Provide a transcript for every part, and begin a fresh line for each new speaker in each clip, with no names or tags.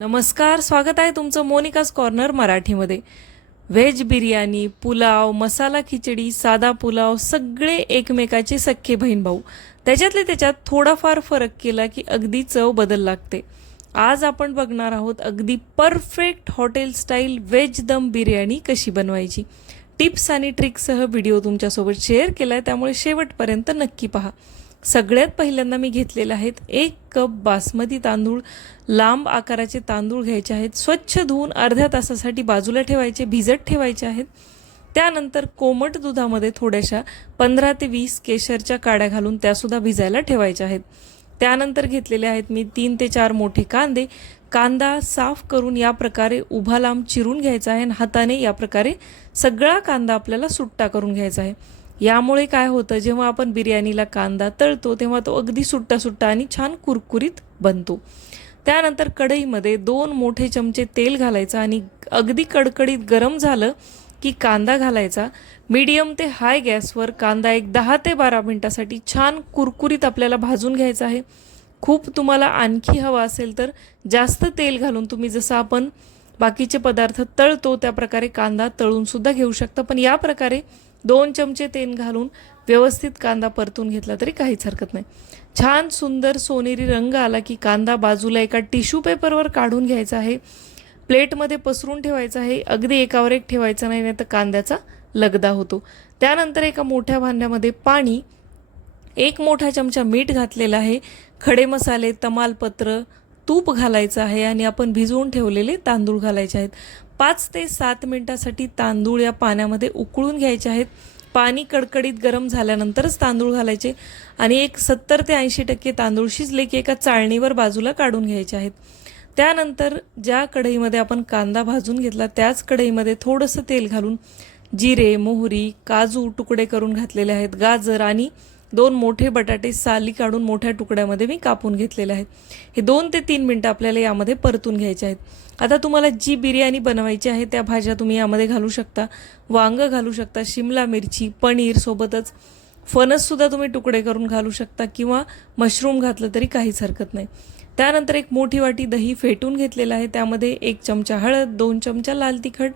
नमस्कार स्वागत आहे तुमचं मोनिकाज कॉर्नर मराठीमध्ये. व्हेज बिर्याणी पुलाव मसाला खिचडी साधा पुलाव सगळे एकमेकाचे सख्खे बहीण भाऊ. त्याच्यातले त्याच्यात थोडाफार फरक केला की अगदी चव बदल लागते. आज आपण बघणार आहोत अगदी परफेक्ट हॉटेल स्टाईल व्हेज दम बिर्याणी कशी बनवायची. टिप्स आणि ट्रिक्ससह व्हिडिओ तुमच्यासोबत शेअर केला आहे त्यामुळे शेवटपर्यंत नक्की पहा. सगळ्यात पहिल्यांदा मी घेतलेले आहेत एक कप बासमती तांदूळ. लांब आकाराचे तांदूळ घ्यायचे आहेत. स्वच्छ धुवून अर्ध्या तासासाठी बाजूला ठेवायचे भिजत ठेवायचे आहेत. त्यानंतर कोमट दुधामध्ये थोड्याशा पंधरा ते वीस केशरच्या काड्या घालून त्यासुद्धा भिजायला ठेवायच्या आहेत. त्यानंतर घेतलेले आहेत मी तीन ते चार मोठे कांदे. कांदा साफ करून या प्रकारे उभा लांब चिरून घ्यायचा आहे आणि हाताने या प्रकारे सगळा कांदा आपल्याला सुट्टा करून घ्यायचा आहे. यामुळे काय होतं जेव्हा आपण बिर्याणीला कांदा तळतो तेव्हा तो अगदी सुट्टा सुट्टा आणि छान कुरकुरीत बनतो. त्यानंतर कढईमध्ये दोन मोठे चमचे तेल घालायचं आणि अगदी कडकडीत गरम झालं की कांदा घालायचा. मीडियम ते हाय गॅसवर कांदा एक दहा ते बारा मिनटासाठी छान कुरकुरीत आपल्याला भाजून घ्यायचा आहे. खूप तुम्हाला आणखी हवा असेल तर जास्त तेल घालून तुम्ही जसं आपण बाकीचे पदार्थ तळतो त्या प्रकारे कांदा तळूनसुद्धा घेऊ शकता. पण या प्रकारे दोन चमचे तेल घालून व्यवस्थित कांदा परतून घेतला तरी काहीच हरकत नाही. छान सुंदर सोनेरी रंग आला की कांदा बाजूला एका टिश्यू पेपरवर काढून घ्यायचा आहे. प्लेटमध्ये पसरून ठेवायचा आहे. अगदी एकावर एक ठेवायचं नाही नाही तर कांद्याचा लगदा होतो. त्यानंतर एका मोठ्या भांड्यामध्ये पाणी एक मोठा चमचा मीठ घातलेला आहे. खडे मसाले तमालपत्र तूप घालायचं आहे आणि आपण भिजवून ठेवलेले तांदूळ घालायचे आहेत. पाच ते सात मिनटासाठी तांदूळ या पाण्यामध्ये उकळून घ्यायचे आहेत. पाणी कडकडीत गरम झाल्यानंतरच तांदूळ घालायचे आणि एक सत्तर ते ऐंशी टक्के तांदूळ शिजले की एका चाळणीवर बाजूला काढून घ्यायचे आहेत. त्यानंतर ज्या कढईमध्ये आपण कांदा भाजून घेतला त्याच कढईमध्ये थोडंसं तेल घालून जिरे मोहरी काजू तुकडे करून घातलेले आहेत. गाजर आणि दोन मोठे बटाटे साली काढून मोठ्या तुकड्यामध्ये मी कापून घेतलेले आहेत. हे दोन ते तीन मिनटं आपल्याला यामध्ये परतून घ्यायचे आहेत. आता तुम्हाला जी बिर्याणी बनवायची आहे त्या भाज्या तुम्ही यामध्ये घालू शकता. वांग घालू शकता शिमला मिरची पनीर सोबतच. फणससुद्धा तुम्ही तुकडे करून घालू शकता किंवा मशरूम घातलं तरी काहीच हरकत नाही. त्यानंतर एक मोठी वाटी दही फेटून घेतलेलं आहे. त्यामध्ये एक चमचा हळद दोन चमचा लाल तिखट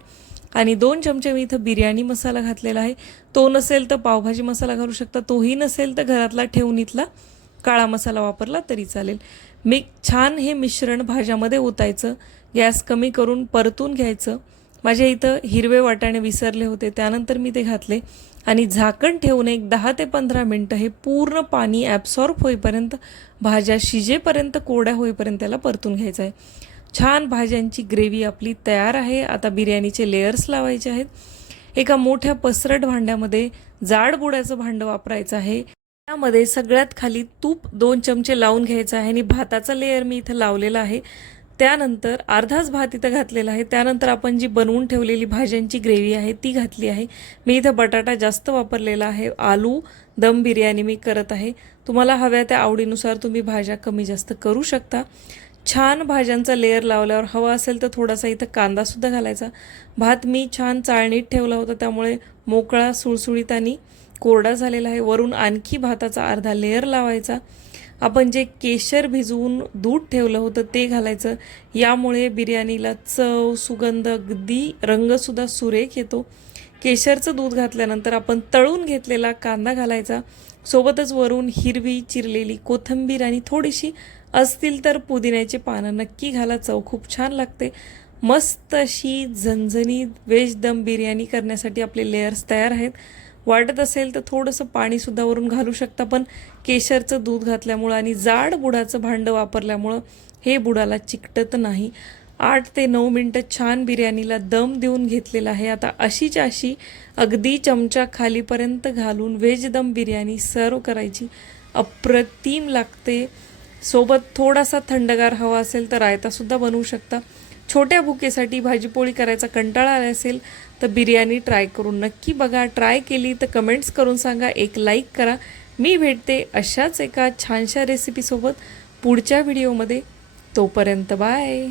आणि दोन चमचे मी इथं बिर्याणी मसाला घातलेला आहे. तो नसेल तर पावभाजी मसाला घालू शकता. तोही नसेल तर घरातला ठेवणीतला काळा मसाला वापरला तरी चालेल. मी छान हे मिश्रण भाज्यामध्ये ओतायचं. गॅस कमी करून परतून घ्यायचं. माझ्या इथं हिरवे वाटाणे विसरले होते. त्यानंतर मी ते घातले. आणि झाकण ठेवून एक दहा ते पंधरा मिनटं हे पूर्ण पाणी ॲब्सॉर्ब होईपर्यंत भाज्या शिजेपर्यंत कोरड्या होईपर्यंत त्याला परतून घ्यायचं आहे. छान भाज्यांची ग्रेव्ही आपली तयार आहे. आता बिर्याणीचे लेयर्स लावायचे आहेत. एका मोठ्या पसरट भांड्यामध्ये जाड बुडाचं भांडं वापरायचं आहे. त्यामध्ये सगळ्यात खाली तूप दोन चमचे लावून घ्यायचं आहे आणि भाताचा लेअर मी इथं लावलेला आहे. त्यानंतर अर्धाच भात इथं घातलेला आहे. त्यानंतर आपण जी बनवून ठेवलेली भाज्यांची ग्रेव्ही आहे ती घातली आहे. मी इथं बटाटा जास्त वापरलेला आहे. आलू दम बिर्याणी मी करत आहे. तुम्हाला हव्या त्या आवडीनुसार तुम्ही भाज्या कमी जास्त करू शकता. छान भाज्यांचा लेअर लावल्यावर हवा असेल तर थोडासा इथं कांदासुद्धा घालायचा. भात मी छान चाळणीत ठेवला होता त्यामुळे मोकळा सुळसुळीत आणि कोरडा झालेला आहे. वरून आणखी भाताचा अर्धा लेअर लावायचा. आपण जे केशर भिजवून दूध ठेवलं होतं ते घालायचं. यामुळे बिर्याणीला चव सुगंध अगदी रंगसुद्धा सुरेख येतो. केशरचं दूध घातल्यानंतर आपण तळून घेतलेला कांदा घालायचा. सोबतच वरून हिरवी चिरलेली कोथिंबीर आणि थोडीशी असतील तर पुदिन्याची पानं नक्की घाला. चव खूप छान लागते. मस्त अशी झणझणीत व्हेज दम बिर्याणी करण्यासाठी आपले लेयर्स तयार आहेत. वाटत असेल तर थोडंसं पाणीसुद्धा वरून घालू शकता पण केशरचं दूध घातल्यामुळं आणि जाड बुडाचं भांडं वापरल्यामुळं हे बुडाला चिकटत नाही. आठ ते नऊ मिनटं छान बिर्याणीला दम देऊन घेतलेला आहे. आता अशीच्या अशी अगदी चमचा खालीपर्यंत घालून व्हेज दम बिर्याणी सर्व करायची अप्रतिम लागते. सोबत थोडासा थंडगार हवा असेल तर रायतासुद्धा बनवू शकता. छोट्या भुकेसाठी भाजीपोळी करायचा कंटाळा आला असेल तर बिर्याणी ट्राय करून नक्की बघा. ट्राय केली तर कमेंट्स करून सांगा. एक लाईक करा. मी भेटते अशाच एका छानशा रेसिपीसोबत पुढच्या व्हिडिओमध्ये. तोपर्यंत बाय.